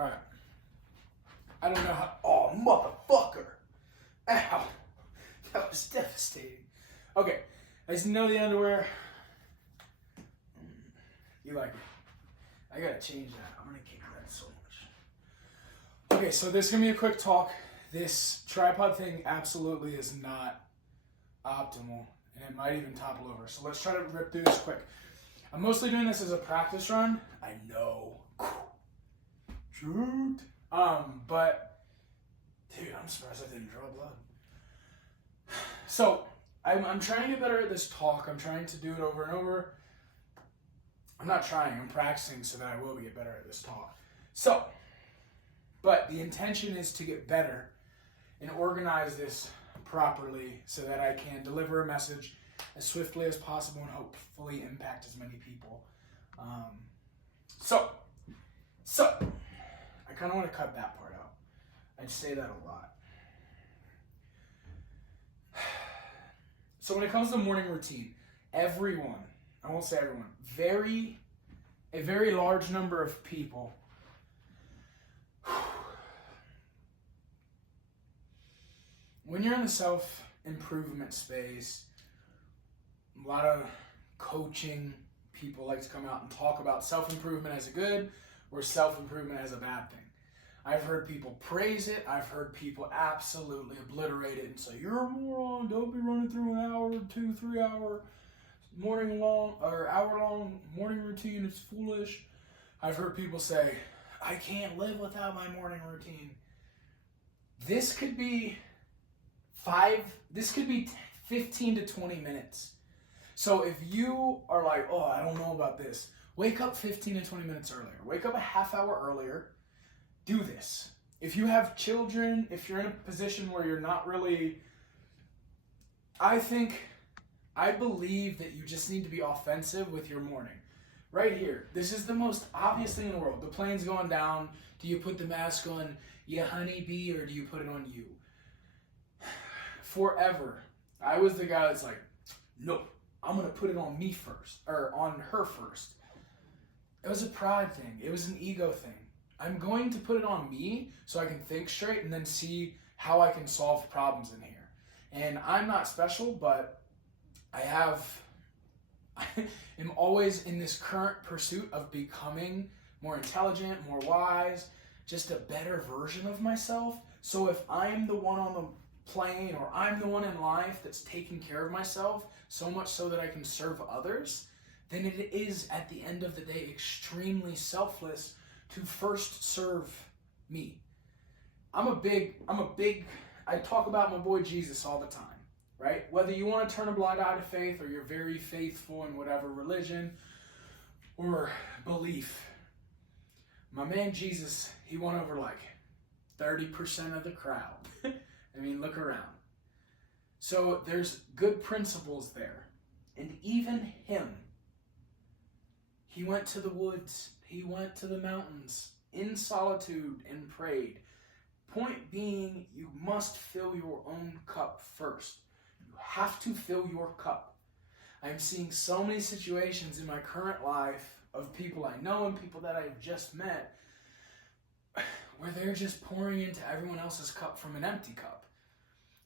Alright. I don't know how. Oh, motherfucker! Ow! That was devastating. Okay, I just know the underwear. You like it. I gotta change that. I'm gonna kick that so much. Okay, so this is gonna be a quick talk. This tripod thing absolutely is not optimal, and it might even topple over. So let's try to rip through this quick. I'm mostly doing this as a practice run. I know. Shoot. But dude, I'm surprised I didn't draw blood. So I'm trying to get better at this talk. I'm trying to do it over and over. I'm not trying, I'm practicing so that I will get better at this talk. So, but the intention is to get better and organize this properly so that I can deliver a message as swiftly as possible and hopefully impact as many people. So I kind of want to cut that part out. I say that a lot. So when it comes to morning routine, everyone, I won't say everyone, a very large number of people when you're in the self-improvement space, a lot of coaching people like to come out and talk about self-improvement as a good or self-improvement as a bad thing. I've heard people praise it. I've heard people absolutely obliterate it and say, you're a moron, don't be running through an hour, 2, 3 hour hour-long morning routine, it's foolish. I've heard people say, I can't live without my morning routine. This could be 15 to 20 minutes. So if you are like, oh, I don't know about this, wake up 15 to 20 minutes earlier. Wake up a half hour earlier. Do this. If you have children, if you're in a position where you're not really, I believe that you just need to be offensive with your morning. Right here, this is the most obvious thing in the world. The plane's going down. Do you put the mask on ya honeybee or do you put it on you? Forever, I was the guy that's like, no, I'm going to put it on me first, or on her first. It was a pride thing. It was an ego thing. I'm going to put it on me so I can think straight and then see how I can solve problems in here. And I'm not special, but I am always in this current pursuit of becoming more intelligent, more wise, just a better version of myself. So if I'm the one on the plane or I'm the one in life that's taking care of myself so much so that I can serve others, then it is at the end of the day extremely selfless to first serve me. I talk about my boy Jesus all the time, right? Whether you want to turn a blind eye to faith or you're very faithful in whatever religion or belief, my man Jesus, he won over like 30% of the crowd. I mean, look around. So there's good principles there. And even him, he went to the woods, he went to the mountains in solitude and prayed. Point being, you must fill your own cup first. You have to fill your cup. I'm seeing so many situations in my current life of people I know and people that I've just met where they're just pouring into everyone else's cup from an empty cup.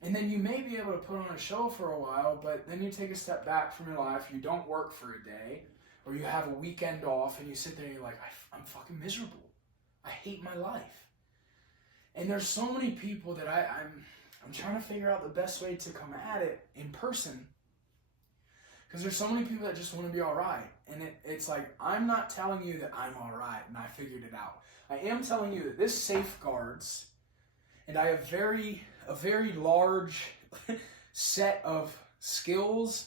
And then you may be able to put on a show for a while, but then you take a step back from your life, you don't work for a day, or you have a weekend off and you sit there and you're like, I'm fucking miserable. I hate my life. And there's so many people that I'm trying to figure out the best way to come at it in person. Because there's so many people that just want to be all right. And it's like, I'm not telling you that I'm all right and I figured it out. I am telling you that this safeguards, and I have a very large set of skills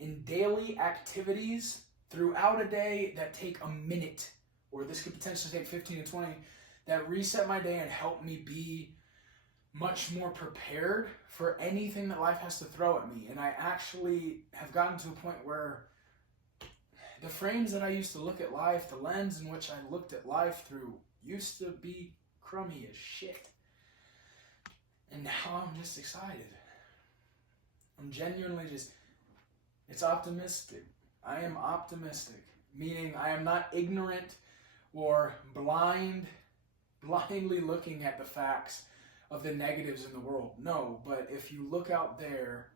in daily activities throughout a day that take a minute, or this could potentially take 15 to 20, that reset my day and help me be much more prepared for anything that life has to throw at me. And I actually have gotten to a point where the frames that I used to look at life, the lens in which I looked at life through, used to be crummy as shit. And now I'm just excited. I'm genuinely it's optimistic. I am optimistic, meaning I am not ignorant or blind blindly looking at the facts of the negatives in the world. No, but if you look out there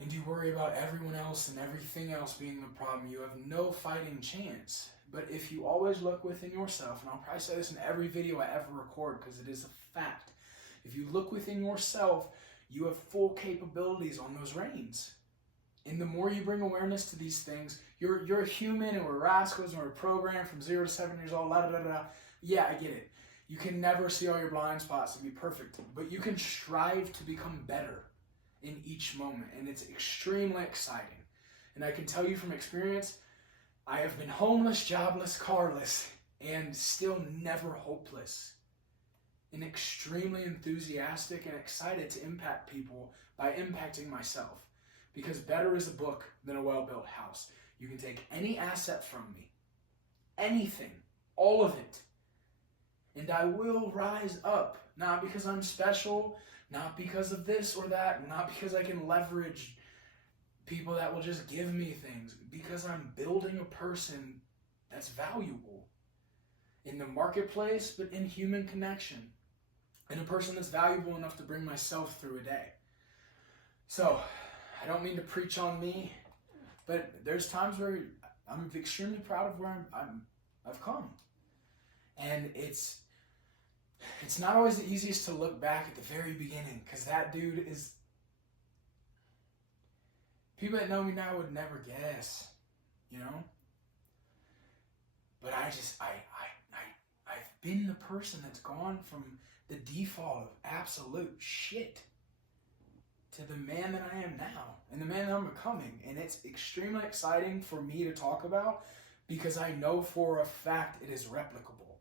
and you worry about everyone else and everything else being the problem, you have no fighting chance. But if you always look within yourself, and I'll probably say this in every video I ever record because it is a fact, if you look within yourself, you have full capabilities on those reins. And the more you bring awareness to these things, you're a human and we're rascals and we're programmed from 0 to 7 years old, Yeah, I get it. You can never see all your blind spots and be perfect, but you can strive to become better in each moment, and it's extremely exciting. And I can tell you from experience, I have been homeless, jobless, carless, and still never hopeless. And extremely enthusiastic and excited to impact people by impacting myself. Because better is a book than a well-built house. You can take any asset from me, anything, all of it, and I will rise up. Not because I'm special, not because of this or that, not because I can leverage people that will just give me things, because I'm building a person that's valuable in the marketplace, but in human connection, and a person that's valuable enough to bring myself through a day. So, I don't mean to preach on me, but there's times where I'm extremely proud of where I've come. And it's not always the easiest to look back at the very beginning, because that dude is... People that know me now would never guess, you know? But I've been the person that's gone from the default of absolute shit to the man that I am now, and the man that I'm becoming. And it's extremely exciting for me to talk about, because I know for a fact it is replicable.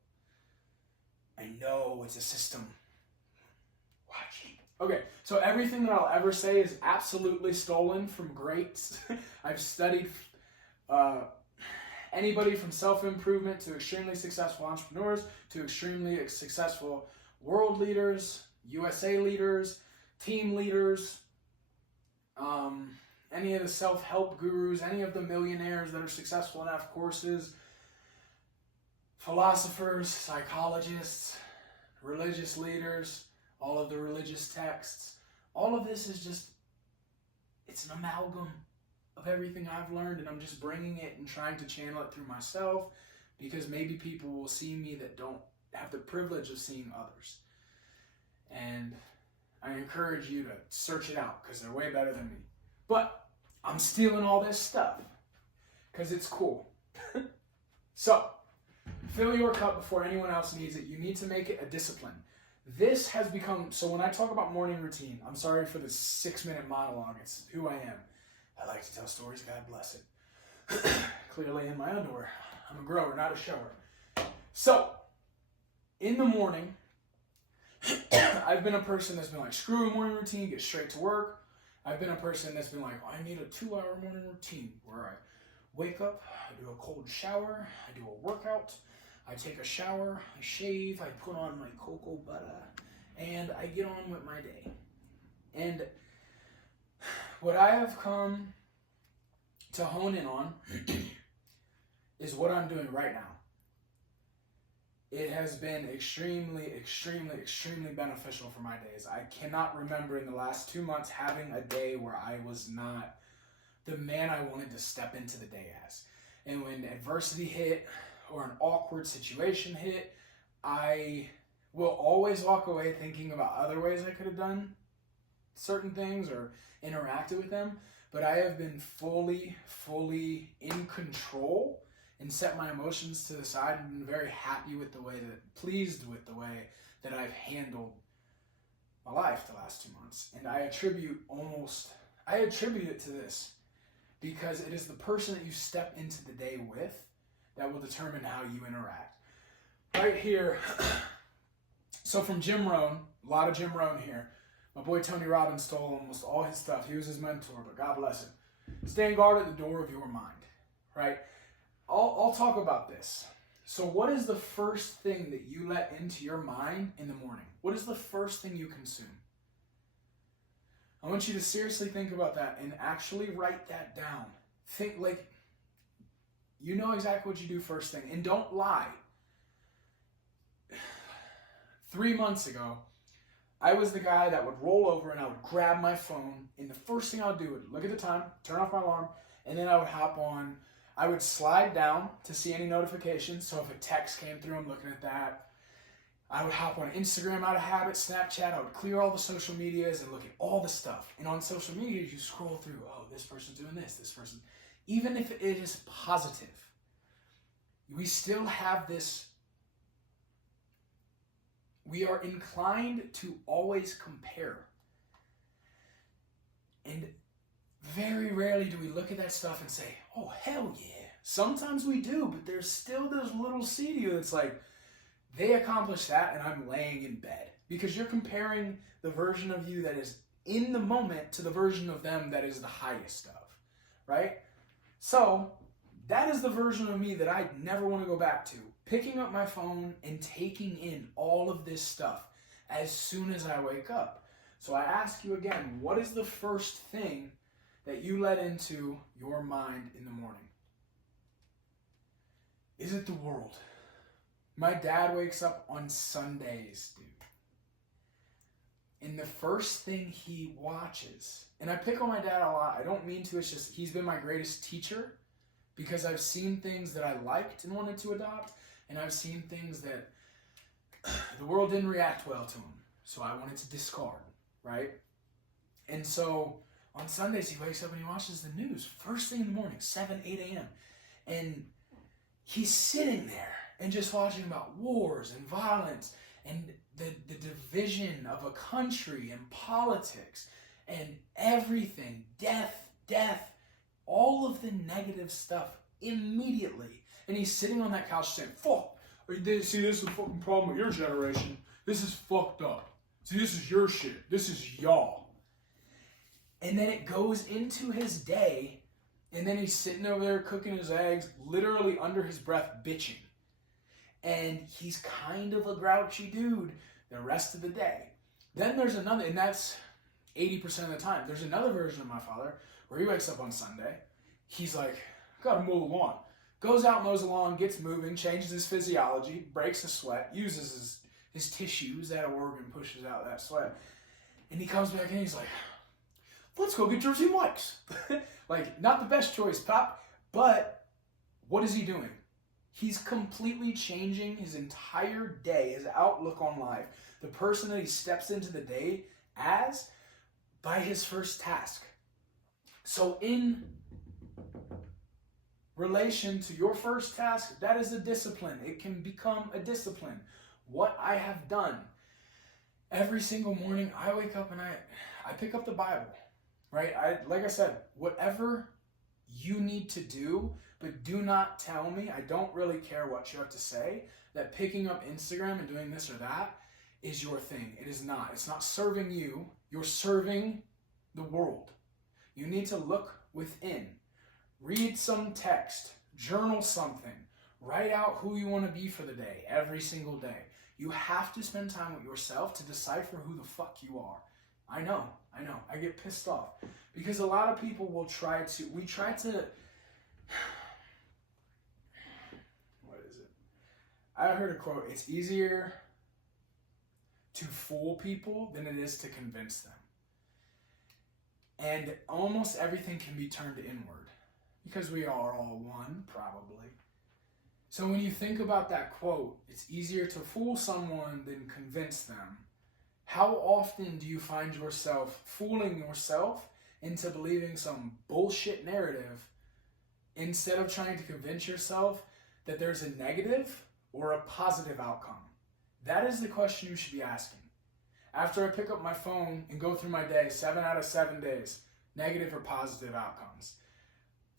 I know it's a system. Watch it. Okay, so everything that I'll ever say is absolutely stolen from greats. I've studied anybody from self-improvement to extremely successful entrepreneurs to extremely successful world leaders, USA leaders, team leaders, any of the self-help gurus, any of the millionaires that are successful enough courses, philosophers, psychologists, religious leaders, all of the religious texts. All of this is just, it's an amalgam of everything I've learned, and I'm just bringing it and trying to channel it through myself, because maybe people will see me that don't have the privilege of seeing others. And I encourage you to search it out, because they're way better than me. But I'm stealing all this stuff because it's cool. So, fill your cup before anyone else needs it. You need to make it a discipline. This has become, so when I talk about morning routine, I'm sorry for the 6-minute monologue. It's who I am. I like to tell stories. God bless it. Clearly in my underwear. I'm a grower, not a shower. So, in the morning, I've been a person that's been like, screw a morning routine, get straight to work. I've been a person that's been like, I need a 2-hour morning routine where I wake up, I do a cold shower, I do a workout, I take a shower, I shave, I put on my cocoa butter, and I get on with my day. And what I have come to hone in on is what I'm doing right now. It has been extremely, extremely, extremely beneficial for my days. I cannot remember in the last 2 months having a day where I was not the man I wanted to step into the day as. And when adversity hit or an awkward situation hit, I will always walk away thinking about other ways I could have done certain things or interacted with them. But I have been fully in control and set my emotions to the side and been very happy with the way pleased with the way that I've handled my life the last 2 months. And I attribute it to this, because it is the person that you step into the day with that will determine how you interact. Right here, so from Jim Rohn, a lot of Jim Rohn here. My boy Tony Robbins stole almost all his stuff. He was his mentor, but God bless him. Stand guard at the door of your mind, right? I'll talk about this. So what is the first thing that you let into your mind in the morning? What is the first thing you consume? I want you to seriously think about that and actually write that down. Think like, you know exactly what you do first thing. And don't lie. 3 months ago, I was the guy that would roll over and I would grab my phone, and the first thing I would do would look at the time, turn off my alarm, and then I would hop on. I would slide down to see any notifications, so if a text came through, I'm looking at that. I would hop on Instagram out of habit, Snapchat. I would clear all the social medias and look at all the stuff. And on social media, you scroll through, oh, this person's doing this person. Even if it is positive, we still have this. We are inclined to always compare. And very rarely do we look at that stuff and say, oh, hell yeah. Sometimes we do, but there's still this little seed of you that's like, they accomplished that and I'm laying in bed. Because you're comparing the version of you that is in the moment to the version of them that is the highest of, right? So that is the version of me that I never want to go back to. Picking up my phone and taking in all of this stuff as soon as I wake up. So I ask you again, what is the first thing that you let into your mind in the morning? Is it the world? My dad wakes up on Sundays, dude. And the first thing he watches, and I pick on my dad a lot, I don't mean to, it's just he's been my greatest teacher because I've seen things that I liked and wanted to adopt, and I've seen things that the world didn't react well to him, so I wanted to discard, right? And so on Sundays, he wakes up and he watches the news first thing in the morning, 7, 8 a.m. And he's sitting there and just watching about wars and violence and the division of a country and politics and everything, death, all of the negative stuff immediately. And he's sitting on that couch saying, fuck, see, this is the fucking problem with your generation. This is fucked up. See, this is your shit. This is y'all. And then it goes into his day, and then he's sitting over there cooking his eggs, literally under his breath, bitching. And he's kind of a grouchy dude the rest of the day. Then there's another, and that's 80% of the time. There's another version of my father where he wakes up on Sunday. He's like, gotta mow the lawn. Goes out, mows the lawn, gets moving, changes his physiology, breaks a sweat, uses his tissues, that organ pushes out that sweat. And he comes back in and he's like, let's go get Jersey Mike's. Like, not the best choice, Pop, but what is he doing? He's completely changing his entire day, his outlook on life, the person that he steps into the day as, by his first task. So in relation to your first task, that is a discipline. It can become a discipline. What I have done every single morning, I wake up and I pick up the Bible, right? Like I said, whatever you need to do, but do not tell me, I don't really care what you have to say, that picking up Instagram and doing this or that is your thing. It is not. It's not serving you. You're serving the world. You need to look within. Read some text. Journal something. Write out who you want to be for the day, every single day. You have to spend time with yourself to decipher who the fuck you are. I know. I get pissed off. Because a lot of people will try to, what is it? I heard a quote, it's easier to fool people than it is to convince them. And almost everything can be turned inward. Because we are all one, probably. So when you think about that quote, it's easier to fool someone than convince them. How often do you find yourself fooling yourself into believing some bullshit narrative instead of trying to convince yourself that there's a negative or a positive outcome? That is the question you should be asking. After I pick up my phone and go through my day, 7 out of 7 days, negative or positive outcomes.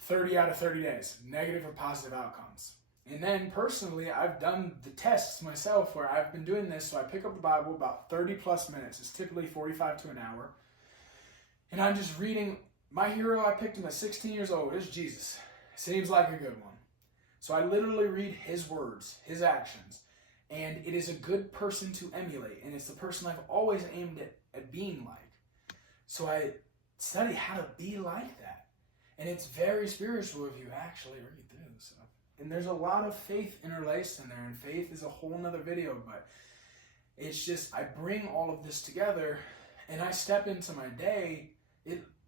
30 out of 30 days, negative or positive outcomes. And then personally, I've done the tests myself where I've been doing this. So I pick up the Bible about 30 plus minutes. It's typically 45 to an hour. And I'm just reading. My hero, I picked him at 16 years old, is Jesus. Seems like a good one. So I literally read his words, his actions. And it is a good person to emulate. And it's the person I've always aimed at being like. So I study how to be like that. And it's very spiritual if you actually read through stuff. And there's a lot of faith interlaced in there. And faith is a whole nother video. But It's just, I bring all of this together and I step into my day.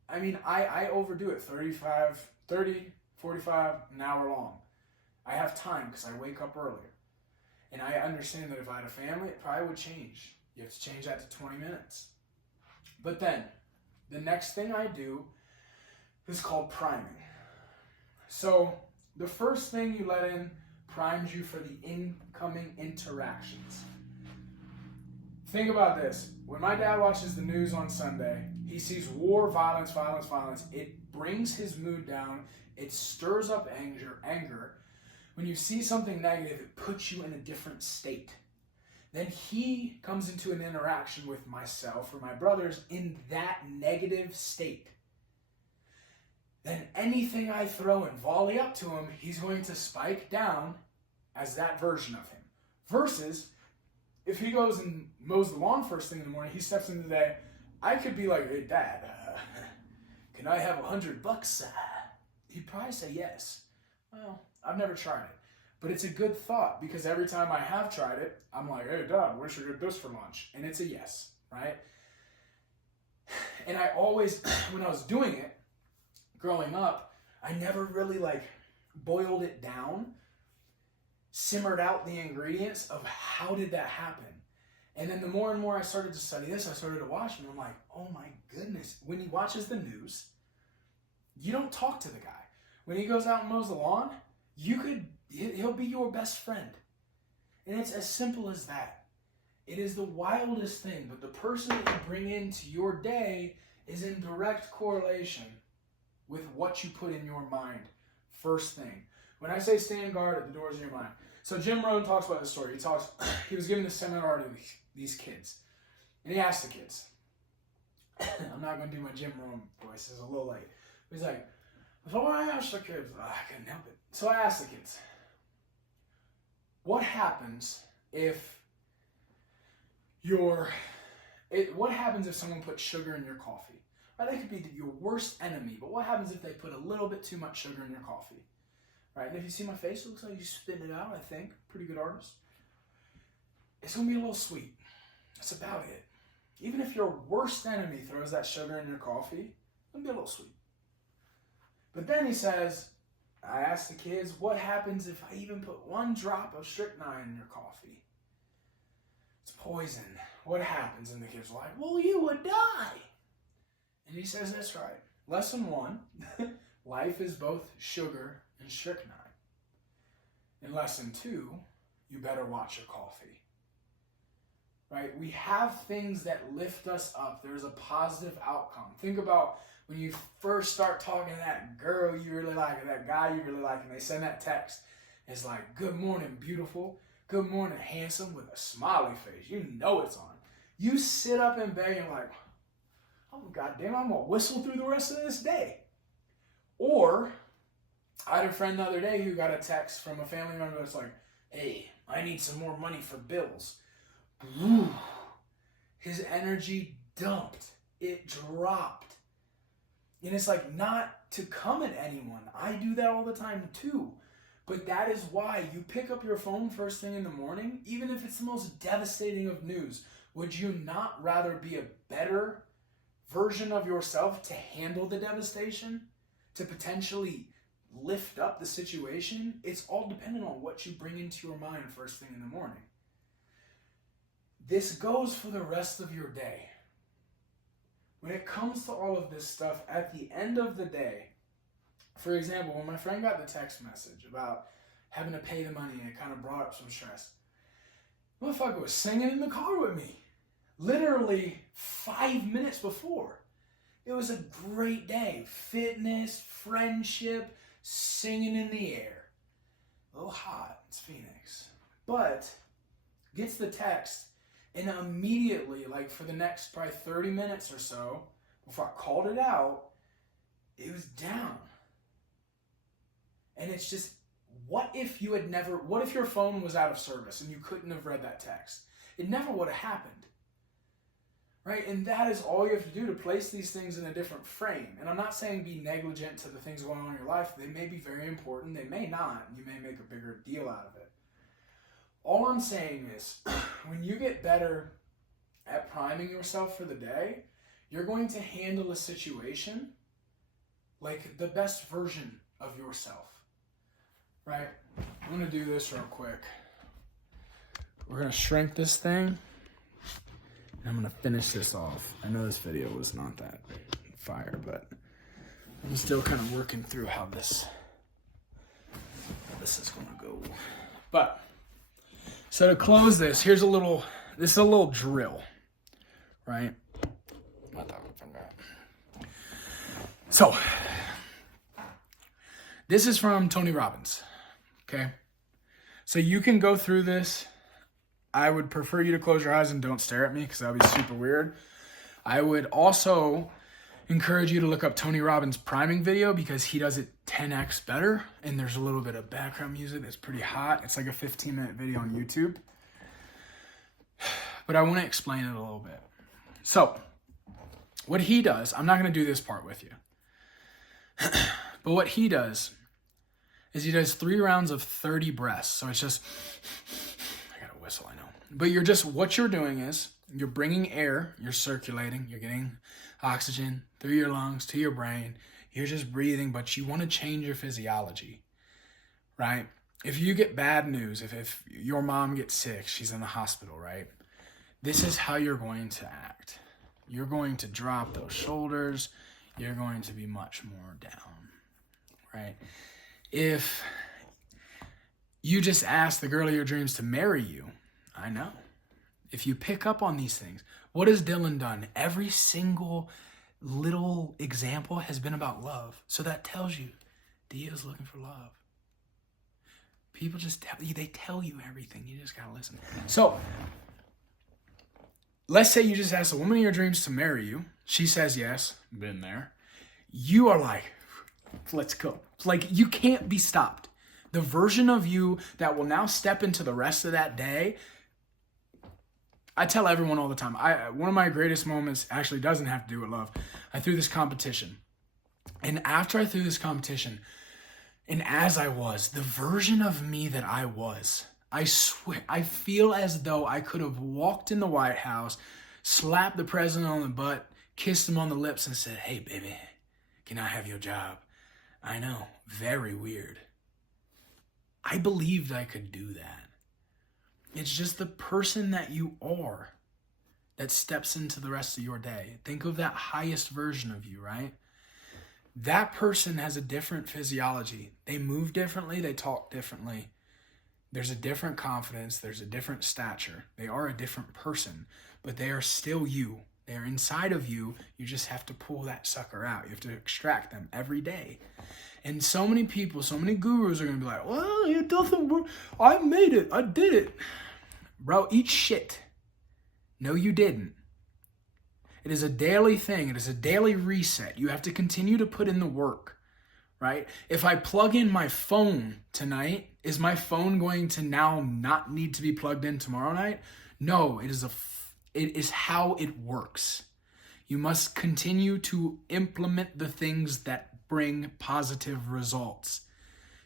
I overdo it 30, 45, an hour long. I have time because I wake up earlier. And I understand that if I had a family, it probably would change. You have to change that to 20 minutes. But then, the next thing I do is called priming. So, the first thing you let in primes you for the incoming interactions. Think about this. When my dad watches the news on Sunday, he sees war, violence, violence, violence. It brings his mood down. It stirs up anger. When you see something negative, it puts you in a different state. Then he comes into an interaction with myself or my brothers in that negative state. Then anything I throw and volley up to him, he's going to spike down as that version of him. Versus, if he goes and mows the lawn first thing in the morning, he steps into the day, I could be like, hey, Dad, can I have $100? He'd probably say yes. Well, I've never tried it. But it's a good thought because every time I have tried it, I'm like, hey, Dad, where should I get this for lunch? And it's a yes, right? And I always, when I was doing it, growing up, I never really boiled it down, simmered out the ingredients of how did that happen. And then the more and more I started to study this, I started to watch and I'm like, oh my goodness. When he watches the news, you don't talk to the guy. When he goes out and mows the lawn, he'll be your best friend. And it's as simple as that. It is the wildest thing, but the person that you bring into your day is in direct correlation with what you put in your mind first thing. When I say stand guard at the doors of your mind. So Jim Rohn talks about this story. He was giving a seminar to these kids. And he asked the kids, I'm not going to do my Jim Rohn voice, it's a little late. He's like, so I asked the kids, I couldn't help it. So I asked the kids, what happens if someone puts sugar in your coffee? Right, they could be your worst enemy, but what happens if they put a little bit too much sugar in your coffee? Right, and if you see my face, it looks like you spit it out, I think. Pretty good artist. It's going to be a little sweet. That's about it. Even if your worst enemy throws that sugar in your coffee, it's going to be a little sweet. But then he says, I asked the kids, what happens if I even put one drop of strychnine in your coffee? It's poison. What happens? And the kids are like, well, you would die. And he says, that's right. Lesson 1, life is both sugar and strychnine. In lesson 2, you better watch your coffee. Right? We have things that lift us up. There's a positive outcome. Think about when you first start talking to that girl you really like, or that guy you really like, and they send that text. It's like, good morning, beautiful. Good morning, handsome, with a smiley face. You know it's on. You sit up in bed and you're like, oh, goddamn, I'm going to whistle through the rest of this day. Or, I had a friend the other day who got a text from a family member that's like, hey, I need some more money for bills. Ooh, his energy dumped. It dropped. And it's like, not to come at anyone. I do that all the time too. But that is why you pick up your phone first thing in the morning, even if it's the most devastating of news. Would you not rather be a better version of yourself to handle the devastation, to potentially lift up the situation? It's all dependent on what you bring into your mind first thing in the morning. This goes for the rest of your day. When it comes to all of this stuff, at the end of the day, for example, when my friend got the text message about having to pay the money and it kind of brought up some stress, the motherfucker was singing in the car with me. Literally 5 minutes before. It was a great day. Fitness, friendship, singing in the air. A little hot. It's Phoenix. But gets the text, and immediately, like for the next probably 30 minutes or so, before I called it out, it was down. And it's just, what if your phone was out of service and you couldn't have read that text? It never would have happened. Right? And that is all you have to do to place these things in a different frame. And I'm not saying be negligent to the things going on in your life. They may be very important. They may not. You may make a bigger deal out of it. All I'm saying is, when you get better at priming yourself for the day, you're going to handle a situation like the best version of yourself, right? I'm going to do this real quick. We're going to shrink this thing, and I'm going to finish this off. I know this video was not that fire, but I'm still kind of working through how this is going to go. But, so to close this, this is a little drill, right? So, this is from Tony Robbins, okay? So you can go through this. I would prefer you to close your eyes and don't stare at me because that would be super weird. I would also encourage you to look up Tony Robbins' priming video because he does it 10x better, and there's a little bit of background music that's pretty hot. It's like a 15-minute video on YouTube. But I want to explain it a little bit. So, what he does, I'm not going to do this part with you. But what he does is he does 3 rounds of 30 breaths. So it's just, I got to whistle, I know. But what you're doing is you're bringing air, you're circulating, you're getting oxygen through your lungs to your brain. You're just breathing, but you want to change your physiology, right? If you get bad news, if your mom gets sick, she's in the hospital, right? This is how you're going to act. You're going to drop those shoulders. You're going to be much more down, right? If you just ask the girl of your dreams to marry you, I know. If you pick up on these things, what has Dylan done? Every single little example has been about love. So that tells you Dia's looking for love. People just they tell you everything. You just gotta listen. So let's say you just ask the woman of your dreams to marry you. She says yes. Been there. You are like, let's go. It's like you can't be stopped. The version of you that will now step into the rest of that day. I tell everyone all the time, one of my greatest moments actually doesn't have to do with love. I threw this competition. And after I threw this competition, and as I was, the version of me that I was, I swear, I feel as though I could have walked in the White House, slapped the president on the butt, kissed him on the lips, and said, "Hey, baby, can I have your job?" I know, very weird. I believed I could do that. It's just the person that you are that steps into the rest of your day. Think of that highest version of you, right? That person has a different physiology. They move differently. They talk differently. There's a different confidence. There's a different stature. They are a different person, but they are still you. They're inside of you. You just have to pull that sucker out. You have to extract them every day. And so many people, so many gurus are going to be like, well, it doesn't work. I made it. I did it. Bro, eat shit. No, you didn't. It is a daily thing. It is a daily reset. You have to continue to put in the work, right? If I plug in my phone tonight, is my phone going to now not need to be plugged in tomorrow night? No, it is how it works. You must continue to implement the things that bring positive results.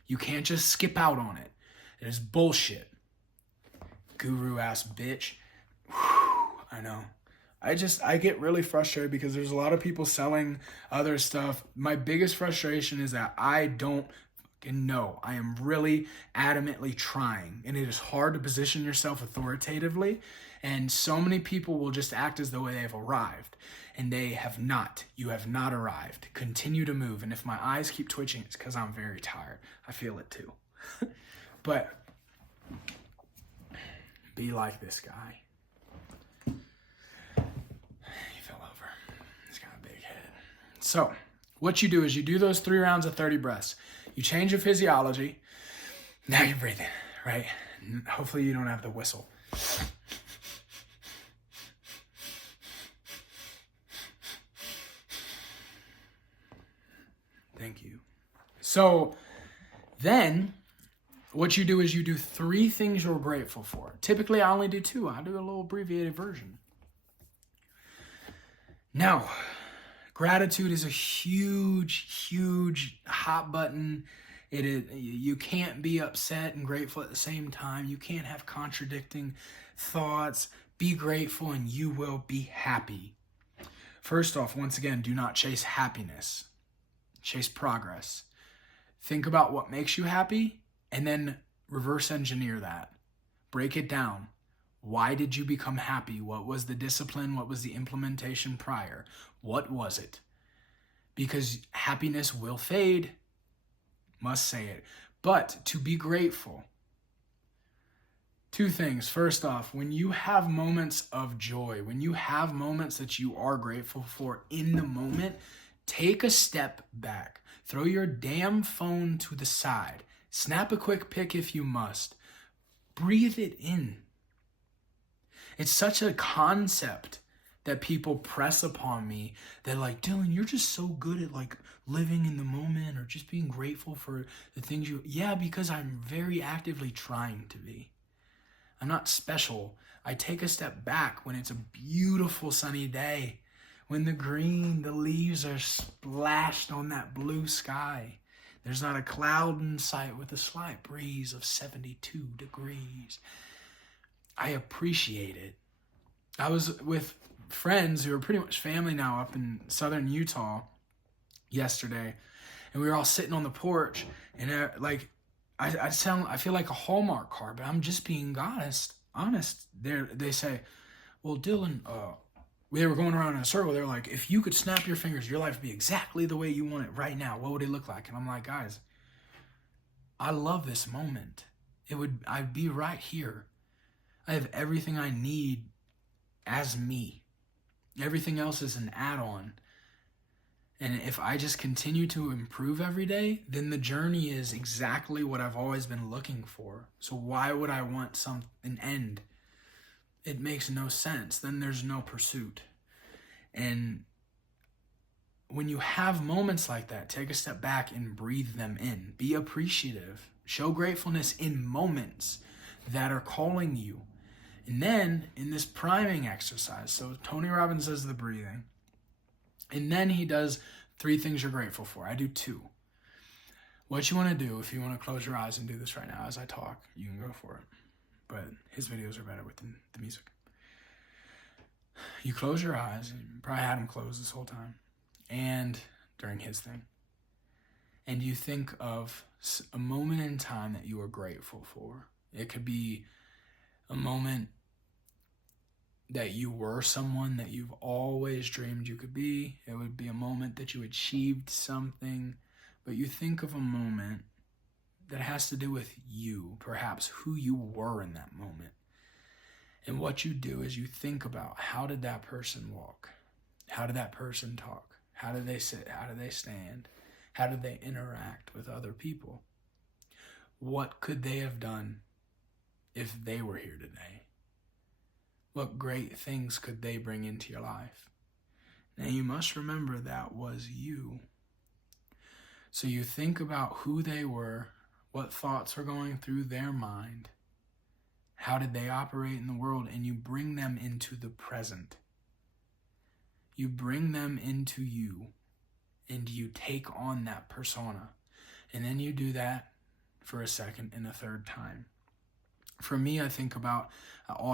You can't just skip out on it. It is bullshit. Guru ass bitch. Whew, I know. I get really frustrated because there's a lot of people selling other stuff. My biggest frustration is that I don't fucking know. I am really adamantly trying, and it is hard to position yourself authoritatively, and so many people will just act as though they have arrived, and they have not. You have not arrived. Continue to move, and if my eyes keep twitching, it's because I'm very tired. I feel it too. But be like this guy. He fell over. He's got a big head. So what you do is you do those 3 rounds of 30 breaths. You change your physiology. Now you're breathing, right? Hopefully you don't have the whistle. Thank you. So then what you do is you do 3 things you're grateful for. Typically, I only do 2. I do a little abbreviated version. Now, gratitude is a huge, huge hot button You can't be upset and grateful at the same time. You can't have contradicting thoughts. Be grateful and you will be happy. First off, once again, do not chase happiness. Chase progress. Think about what makes you happy and then reverse engineer that. Break it down. Why did you become happy? What was the discipline? What was the implementation prior? What was it? Because happiness will fade. Must say it. But to be grateful. Two things. First off, when you have moments of joy, when you have moments that you are grateful for in the moment, take a step back. Throw your damn phone to the side. Snap a quick pic if you must. Breathe it in. It's such a concept that people press upon me that like, Dylan, you're just so good at like living in the moment or just being grateful for the things yeah, because I'm very actively trying to be. I'm not special. I take a step back when it's a beautiful sunny day, when the leaves are splashed on that blue sky. There's not a cloud in sight with a slight breeze of 72 degrees. I appreciate it. I was with friends who are pretty much family now up in southern Utah yesterday, and we were all sitting on the porch, and I feel like a Hallmark card, but I'm just being honest. They say, well, Dylan, they were going around in a circle. They're like, if you could snap your fingers, your life would be exactly the way you want it right now. What would it look like? And I'm like, guys, I love this moment. I'd be right here. I have everything I need as me. Everything else is an add-on. And if I just continue to improve every day, then the journey is exactly what I've always been looking for. So why would I want an end? It makes no sense. Then there's no pursuit. And when you have moments like that, take a step back and breathe them in. Be appreciative. Show gratefulness in moments that are calling you. And then in this priming exercise, so Tony Robbins does the breathing, and then he does 3 things you're grateful for. I do 2. What you want to do, if you want to close your eyes and do this right now as I talk, you can go for it. But his videos are better with the music. You close your eyes, and you probably had him closed this whole time, and during his thing. And you think of a moment in time that you are grateful for. It could be a moment that you were someone that you've always dreamed you could be. It would be a moment that you achieved something, but you think of a moment that has to do with you, perhaps who you were in that moment. And what you do is you think about, how did that person walk? How did that person talk? How did they sit? How did they stand? How did they interact with other people? What could they have done if they were here today? What great things could they bring into your life? Now you must remember that was you. So you think about who they were, what thoughts were going through their mind, how did they operate in the world, and you bring them into the present. You bring them into you, and you take on that persona. And then you do that for a second and a third time. For me, I think about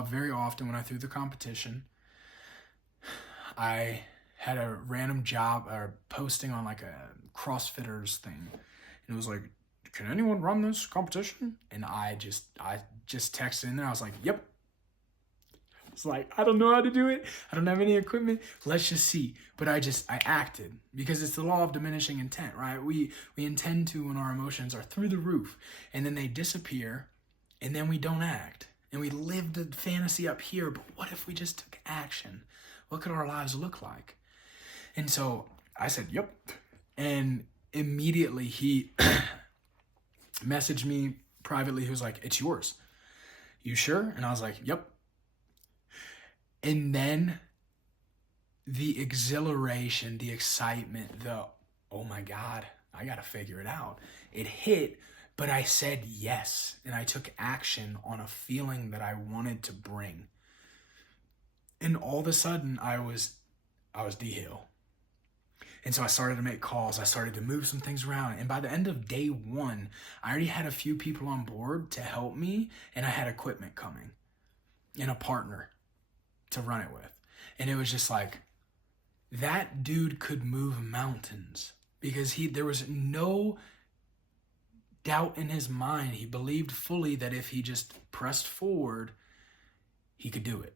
very often when I threw the competition, I had a random job or posting on like a CrossFitters thing. And it was like, can anyone run this competition? And I just texted in there. I was like, yep. It's like, I don't know how to do it. I don't have any equipment. Let's just see. But I acted, because it's the law of diminishing intent, right? We intend to when our emotions are through the roof, and then they disappear, and then we don't act. And we live the fantasy up here, but what if we just took action? What could our lives look like? And so I said, yep. And immediately he messaged me privately. He was like, it's yours. You sure? And I was like, yep. And then the exhilaration, the excitement, oh my God, I got to figure it out. It hit, but I said yes. And I took action on a feeling that I wanted to bring. And all of a sudden I was D-Hill. And so I started to make calls. I started to move some things around. And by the end of day 1, I already had a few people on board to help me, and I had equipment coming and a partner to run it with. And it was just like, that dude could move mountains because there was no doubt in his mind. He believed fully that if he just pressed forward, he could do it.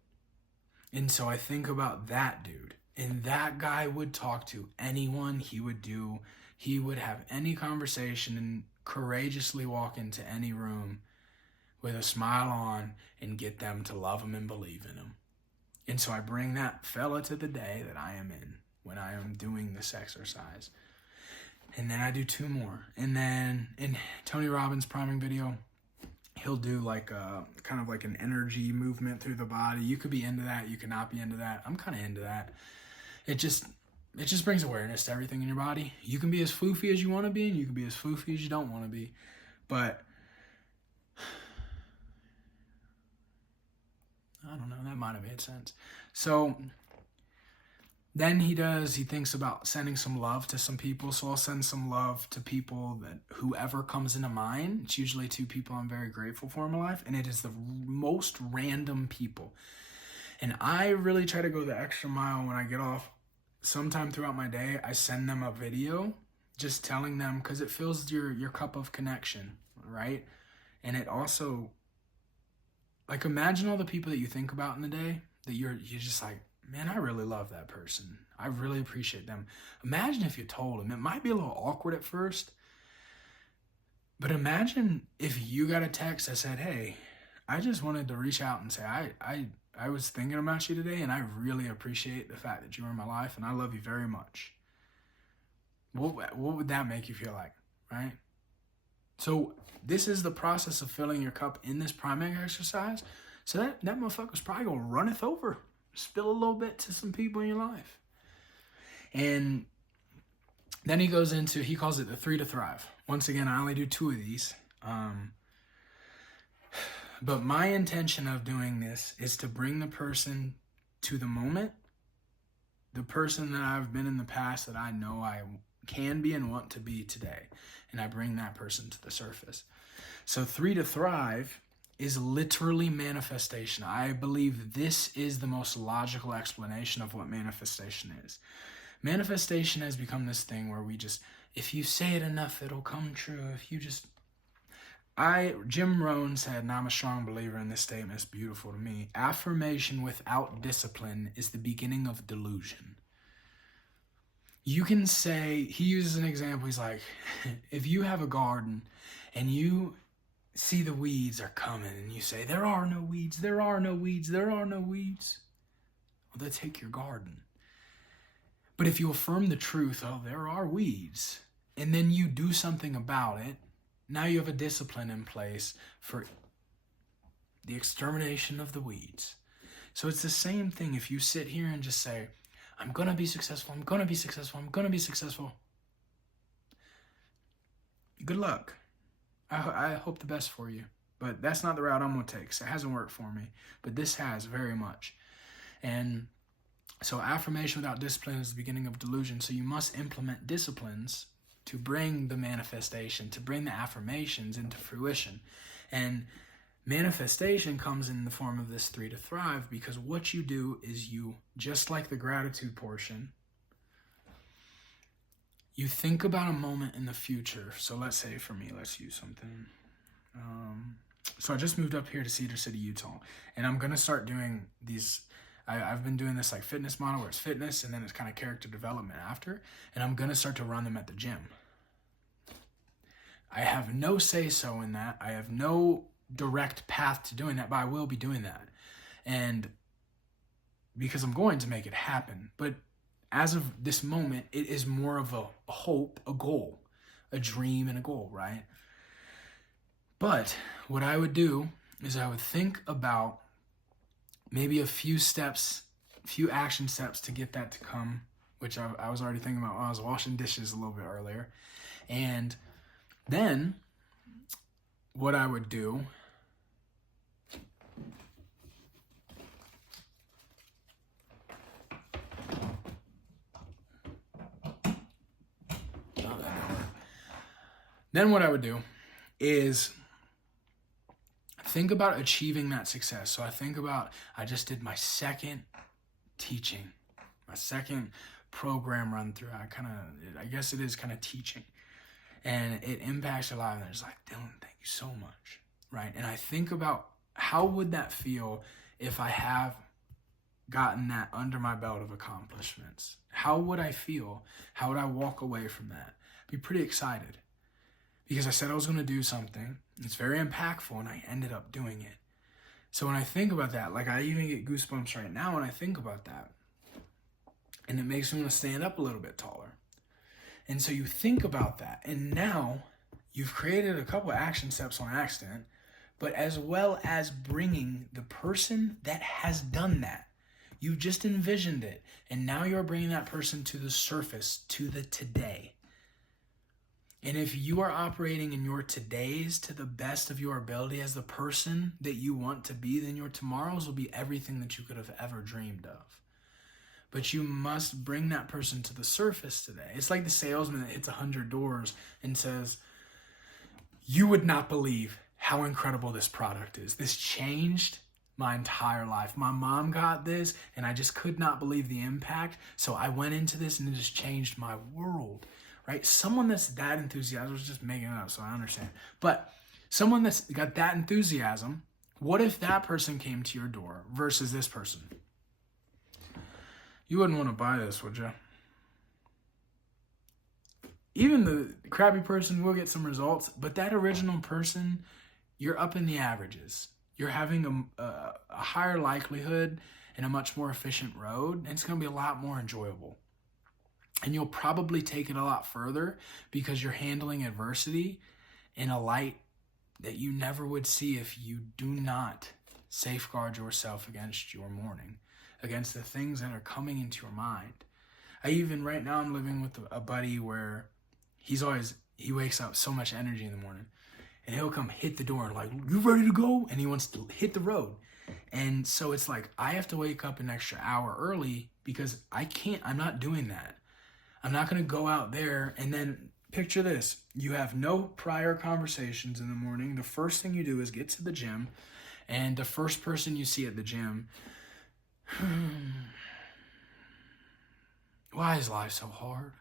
And so I think about that dude, and that guy would talk to anyone. He would have any conversation and courageously walk into any room with a smile on and get them to love him and believe in him. And so I bring that fella to the day that I am in when I am doing this exercise. And then I do 2 more. And then in Tony Robbins' priming video, he'll do like a kind of like an energy movement through the body. You could be into that. You could not be into that. I'm kind of into that. It just brings awareness to everything in your body. You can be as floofy as you want to be, and you can be as floofy as you don't want to be. But I don't know, that might have made sense. So then he thinks about sending some love to some people. So I'll send some love to people, that whoever comes into mind. It's usually 2 people I'm very grateful for in my life, and it is the most random people. And I really try to go the extra mile when I get off. Sometime throughout my day, I send them a video just telling them, because it fills your cup of connection, right? And it also, like, imagine all the people that you think about in the day that you're just like, man, I really love that person. I really appreciate them. Imagine if you told them. It might be a little awkward at first, but imagine if you got a text that said, hey, I just wanted to reach out and say, I was thinking about you today, and I really appreciate the fact that you were in my life, and I love you very much. What would that make you feel like, right? So this is the process of filling your cup in this priming exercise. So that motherfucker's probably going to runneth over, spill a little bit to some people in your life. And then he calls it the 3 to Thrive. Once again, I only do 2 of these. But my intention of doing this is to bring the person to the moment, the person that I've been in the past that I know I can be and want to be today. And I bring that person to the surface. So 3 to Thrive is literally manifestation. I believe this is the most logical explanation of what manifestation is. Manifestation has become this thing where if you say it enough, it'll come true. Jim Rohn said, and I'm a strong believer in this statement, it's beautiful to me. Affirmation without discipline is the beginning of delusion. You can say, he uses an example, he's like, if you have a garden and you see the weeds are coming and you say, there are no weeds, there are no weeds, there are no weeds, well, they take your garden. But if you affirm the truth, oh, there are weeds, and then you do something about it, now you have a discipline in place for the extermination of the weeds. So it's the same thing if you sit here and just say, I'm going to be successful, I'm going to be successful, I'm going to be successful. Good luck. I hope the best for you. But that's not the route I'm going to take, because it hasn't worked for me. But this has very much. And so affirmation without discipline is the beginning of delusion. So you must implement disciplines to bring the manifestation, to bring the affirmations into fruition. And manifestation comes in the form of this 3 to Thrive, because what you do is you, just like the gratitude portion, you think about a moment in the future. So let's say for me, let's use something. So I just moved up here to Cedar City, Utah, and I'm going to start doing these. I've been doing this like fitness model where it's fitness and then it's kind of character development after, and I'm going to start to run them at the gym. I have no say-so in that. I have no direct path to doing that, but I will be doing that. And because I'm going to make it happen. But as of this moment, it is more of a hope, a goal, a dream and a goal, right? But what I would do is I would think about maybe a few action steps to get that to come, which I was already thinking about while I was washing dishes a little bit earlier. And then what I would do Then what I would do is think about achieving that success. So I think about, I just did my second teaching, my second program run through. I guess it is kind of teaching, and it impacts a lot. And it's like, Dylan, thank you so much, right? And I think about, how would that feel if I have gotten that under my belt of accomplishments? How would I feel? How would I walk away from that? Be pretty excited, because I said I was going to do something. It's very impactful, and I ended up doing it. So when I think about that, like, I even get goosebumps right now when I think about that. And it makes me want to stand up a little bit taller. And so you think about that, and now you've created a couple of action steps on accident, but as well as bringing the person that has done that. You just envisioned it, and now you're bringing that person to the surface, to the today. And if you are operating in your todays to the best of your ability as the person that you want to be, then your tomorrows will be everything that you could have ever dreamed of. But you must bring that person to the surface today. It's like the salesman that hits 100 doors and says, you would not believe how incredible this product is. This changed my entire life. My mom got this, and I just could not believe the impact. So I went into this, and it just changed my world. Right? Someone that's that enthusiastic, I was just making it up, so I understand. But someone that's got that enthusiasm, what if that person came to your door versus this person? You wouldn't want to buy this, would you? Even the crappy person will get some results, but that original person, you're up in the averages. You're having a higher likelihood and a much more efficient road, and it's going to be a lot more enjoyable. And you'll probably take it a lot further because you're handling adversity in a light that you never would see if you do not safeguard yourself against your morning, against the things that are coming into your mind. Right now I'm living with a buddy where he wakes up so much energy in the morning, and he'll come hit the door and like, you ready to go? And he wants to hit the road. And so it's like, I have to wake up an extra hour early because I'm not doing that. I'm not going to go out there and then picture this. You have no prior conversations in the morning. The first thing you do is get to the gym, and the first person you see at the gym, why is life so hard?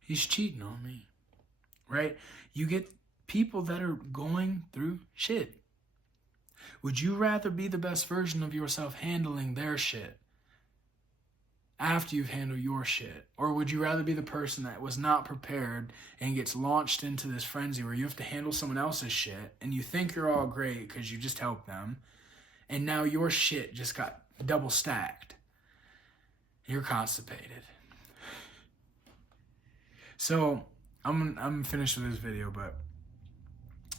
He's cheating on me, right? You get people that are going through shit. Would you rather be the best version of yourself handling their shit after you've handled your shit? Or would you rather be the person that was not prepared and gets launched into this frenzy where you have to handle someone else's shit and you think you're all great because you just helped them, and now your shit just got double stacked? You're constipated. So I'm finished with this video, but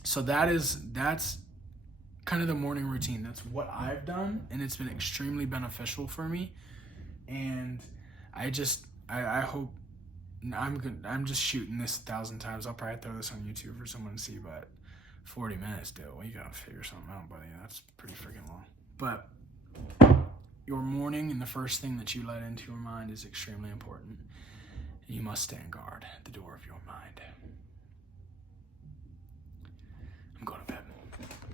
so that's kind of the morning routine. That's what I've done, and it's been extremely beneficial for me. And I hope, I'm just shooting this 1,000 times. I'll probably throw this on YouTube for someone to see, but 40 minutes, dude, well, you gotta figure something out, buddy. That's pretty freaking long. But your morning and the first thing that you let into your mind is extremely important. You must stand guard at the door of your mind. I'm going to bed.